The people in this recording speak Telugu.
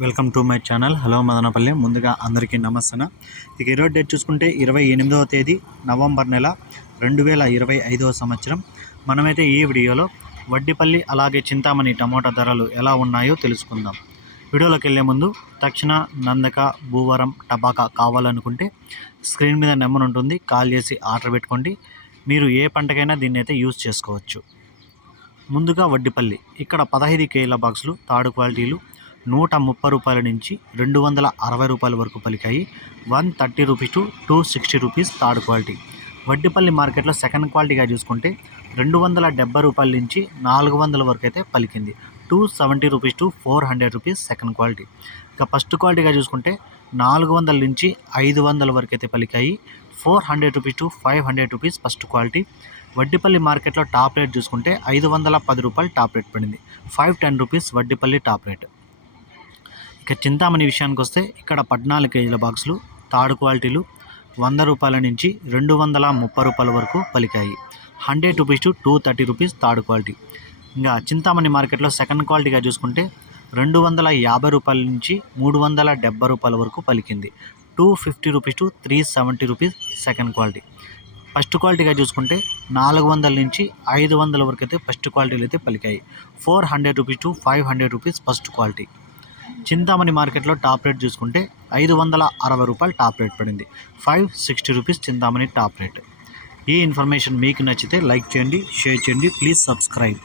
Welcome to my channel. Hello Madanapalle. ముందుగా అందరికీ నమస్తే ఇక ఈరోజు డేట్ చూసుకుంటే ఇరవై ఎనిమిదవ తేదీ నవంబర్ నెల రెండు వేల ఇరవై ఐదవ సంవత్సరం. మనమైతే ఈ వీడియోలో వడ్డిపల్లి అలాగే చింతామణి టమోటా ధరలు ఎలా ఉన్నాయో తెలుసుకుందాం. వీడియోలోకి వెళ్ళే ముందు తక్షణ నందక భూవరం టబాకా కావాలనుకుంటే స్క్రీన్ మీద నెంబర్ ఉంటుంది. కాల్ చేసి ఆర్డర్ పెట్టుకోండి. మీరు ఏ పంటకైనా దీన్ని అయితే యూజ్ చేసుకోవచ్చు. ముందుగా వడ్డిపల్లి. ఇక్కడ పదహైదు కేల బాక్సులు తాడు క్వాలిటీలు నూట ముప్పై రూపాయల నుంచి రెండు వందల అరవై రూపాయల వరకు పలికాయి. One thirty rupees to two sixty rupees third quality. Vaddipalli మార్కెట్లో సెకండ్ క్వాలిటీగా చూసుకుంటే రెండు వందల డెబ్బై రూపాయల నుంచి నాలుగు వందల వరకు అయితే పలికింది. Two seventy rupees to four hundred rupees second quality. ఇక ఫస్ట్ క్వాలిటీగా చూసుకుంటే నాలుగు వందల నుంచి ఐదు వందల వరకు అయితే పలికాయి. Four hundred rupees to five hundred rupees first quality. Vaddipalli మార్కెట్లో టాప్ రేట్ చూసుకుంటే ఐదు వందల పది రూపాయలు టాప్ రేట్ పడింది. Five ten rupees Vaddipalli top rate. ఇక చింతామణి విషయానికి వస్తే ఇక్కడ పద్నాలుగు కేజీల బాక్సులు థర్డ్ క్వాలిటీలు వంద రూపాయల నుంచి రెండు వందల ముప్పై రూపాయల వరకు పలికాయి. Hundred rupees to two thirty rupees third quality. ఇంకా చింతామణి మార్కెట్లో సెకండ్ క్వాలిటీగా చూసుకుంటే రెండు వందల యాభై రూపాయల నుంచి మూడు వందల డెబ్బై రూపాయల వరకు పలికింది. Two fifty rupees to three seventy rupees second quality. First క్వాలిటీగా చూసుకుంటే నాలుగు వందల నుంచి ఐదు వందల వరకు అయితే ఫస్ట్ క్వాలిటీలు అయితే పలికాయి. Four hundred rupees to five hundred rupees first quality. Chintamani మార్కెట్లో టాప్ రేట్ చూసుకుంటే ఐదు వందల అరవై రూపాయలు టాప్ రేట్ పడింది. Five sixty rupees Chintamani top rate. ఈ ఇన్ఫర్మేషన్ మీకు నచ్చితే లైక్ చేయండి షేర్ చేయండి. Please subscribe.